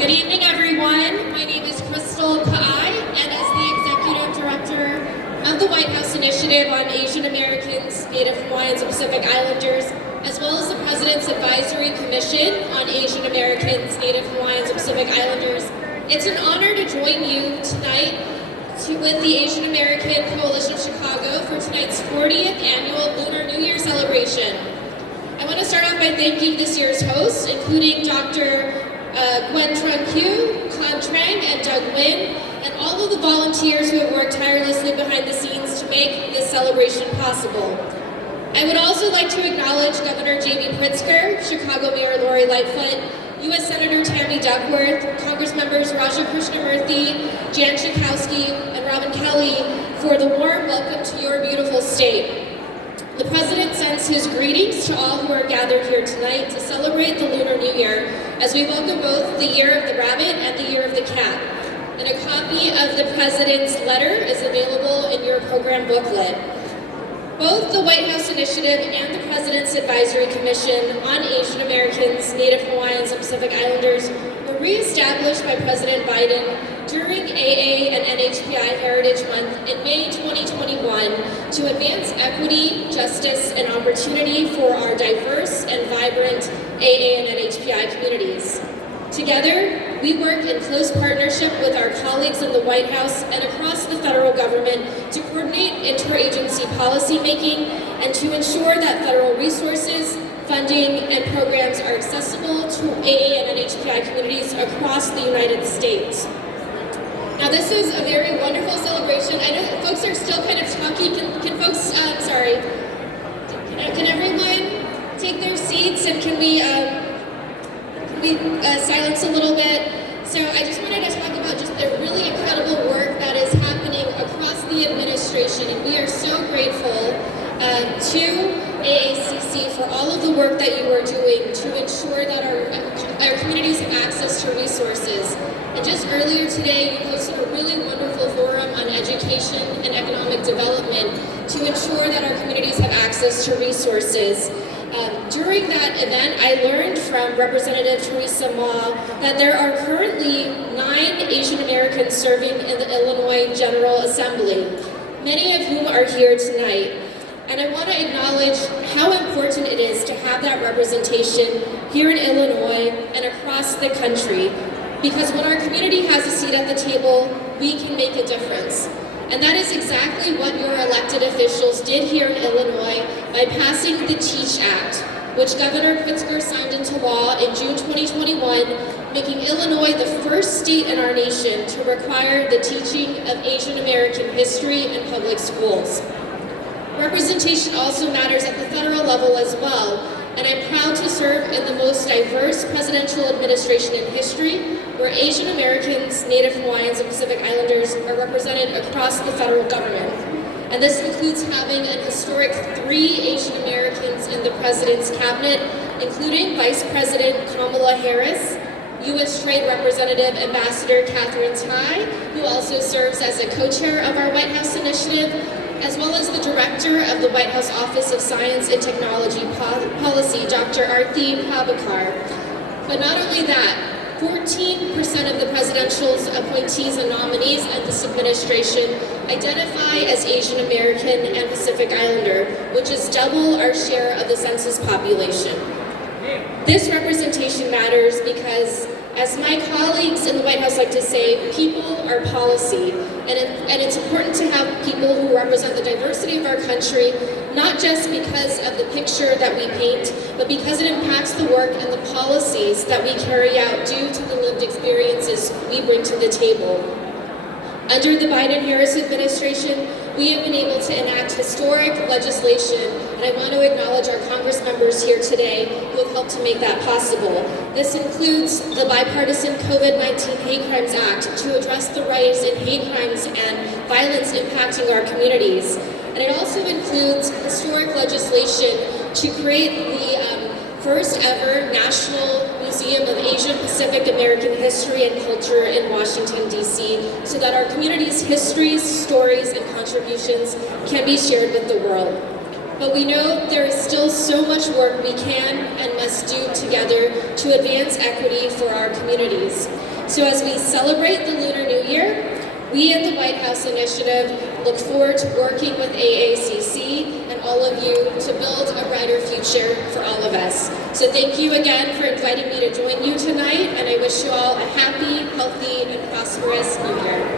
Good evening, everyone. My name is Crystal Ka'ai, and as the Executive Director of the White House Initiative on Asian Americans, Native Hawaiians, and Pacific Islanders, as well as the President's Advisory Commission on Asian Americans, Native Hawaiians, and Pacific Islanders, it's an honor to join you tonight with the Asian American Coalition of Chicago for tonight's 40th annual Lunar New Year celebration. I want to start off by thanking this year's hosts, including Dr. Gwen Trung Kyu, Con Trang, and Doug Wynn, and all of the volunteers who have worked tirelessly behind the scenes to make this celebration possible. I would also like to acknowledge Governor J.B. Pritzker, Chicago Mayor Lori Lightfoot, U.S. Senator Tammy Duckworth, Congress members Raja Krishnamurthy, Jan Schakowsky, and Robin Kelly for the warm welcome to your beautiful state. The President sends his greetings to all who are gathered here tonight to celebrate the Lunar New Year, as we welcome both the Year of the Rabbit and the Year of the Cat. And a copy of the President's letter is available in your program booklet. Both the White House Initiative and the President's Advisory Commission on Asian Americans, Native Hawaiians, and Pacific Islanders were re-established by President Biden during AA and NHPI Heritage Month in May 2021 to advance equity, justice, and opportunity for our diverse and vibrant AA and NHPI communities. Together, we work in close partnership with our colleagues in the White House and across the federal government to coordinate interagency policymaking and to ensure that federal resources, funding, and programs are accessible to AA and NHPI communities across the United States. Now, this is a very wonderful celebration. I know that folks are still kind of talking. Can folks, can everyone take their seats, and can we silence a little bit? So I just wanted to talk about just the really incredible work that is happening across the administration, and we are so grateful to AACC for all of the work that you are doing to ensure that our communities have access to resources. And just earlier today, you hosted a really wonderful forum on education and economic development to ensure that our communities have access to resources. During that event, I learned from Representative Teresa Ma that there are currently 9 Asian Americans serving in the Illinois General Assembly, many of whom are here tonight. And I want to acknowledge how important it is to have that representation here in Illinois and across the country, because when our community has a seat at the table, we can make a difference. And that is exactly what your elected officials did here in Illinois by passing the TEACH Act, which Governor Pritzker signed into law in June 2021, making Illinois the first state in our nation to require the teaching of Asian American history in public schools. Representation also matters at the federal level as well, and I'm proud to serve in the most diverse presidential administration in history, where Asian Americans, Native Hawaiians, and Pacific Islanders are represented across the federal government. And this includes having an historic 3 Asian Americans in the President's cabinet, including Vice President Kamala Harris, U.S. Trade Representative Ambassador Catherine Tai, who also serves as a co-chair of our White House Initiative, as well as the Director of the White House Office of Science and Technology Policy, Dr. Arthi Prabhakar. But not only that, 14% of the presidential appointees and nominees at this administration identify as Asian American and Pacific Islander, which is double our share of the census population. This representation matters because, as my colleagues in the White House like to say, people are policy, and it's important to have people who represent the diversity of our country, not just because of the picture that we paint, but because it impacts the work and the policies that we carry out due to the lived experiences we bring to the table. Under the Biden-Harris administration, we have been able to enact historic legislation, and I want to acknowledge our Congress members here today who have helped to make that possible. This includes the bipartisan COVID-19 Hate Crimes Act to address the rise in hate crimes and violence impacting our communities. And it also includes historic legislation to create the first ever National Museum of Asian Pacific American History and Culture in Washington, D.C., so that our community's histories, stories, and contributions can be shared with the world. But we know there is still so much work we can and must do together to advance equity for our communities. So as we celebrate the Lunar New Year, we at the White House Initiative look forward to working with AACC and all of you to build a brighter future for all of us. So thank you again for inviting me to join you tonight, and I wish you all a happy, healthy, and prosperous New Year.